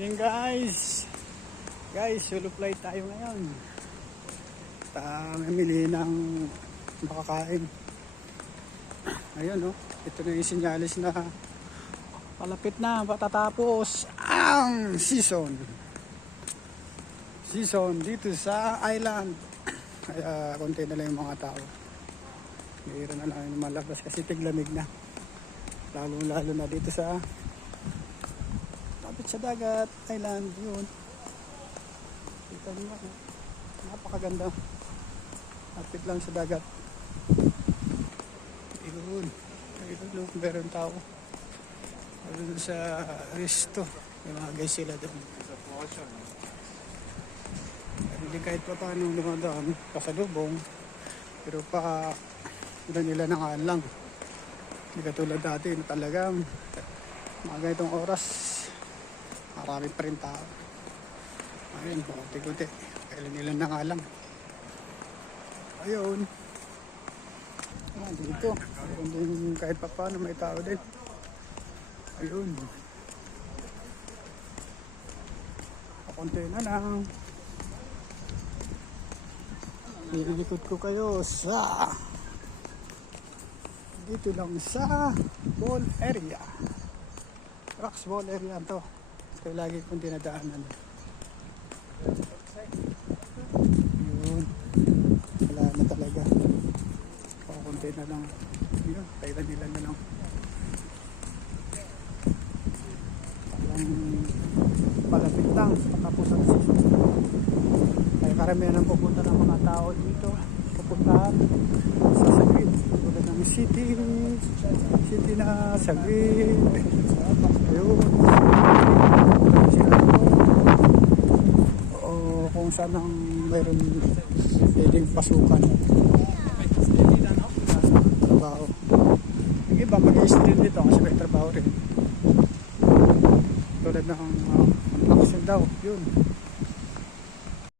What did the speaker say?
Evening guys. Guys, solo flight tayo ngayon. Mamili ng makakain. Ayun oh, ito na yung sinyalis na palapit na patatapos ang season dito sa island. Kaya konti na lang yung mga tao. Mayroon na lang yung malabas kasi tiglamig na. Lalo na dito sa lapit sa dagat island. Yun, kita nyo, napakaganda, lapit lang sa dagat. Yun, meron tao doon sa resto, may mga guys sila doon. Hindi kahit pa paano dumadaan pasalubong, pero pa nila nangaan lang. Hindi katulad dati na talagang mga ganitong oras marami pa rin tao. Ayun, kunti-kunti, kailan nila nangalang. Ayun, dito meron din kahit pa paano may tao din. Ayun, pakunti na lang. Nilikod ko kayo sa dito lang sa ball area, rocks ball area to. Kaya lagi kong dinadaanan. Yun, wala na talaga, pakunti na lang. Yun, kailan nila na lang. Parang palapit lang patapos ang season. Kaya karamihan ang pupunta ng mga tao dito, pupuntahan sa Saglit, tulad ng city na Saglit. Ayun, o kung saan ang mayroon pwedeng pasukan trabaho. Yung iba mag-i-stream dito kasi may trabaho rin, tulad ng construction daw. Yun,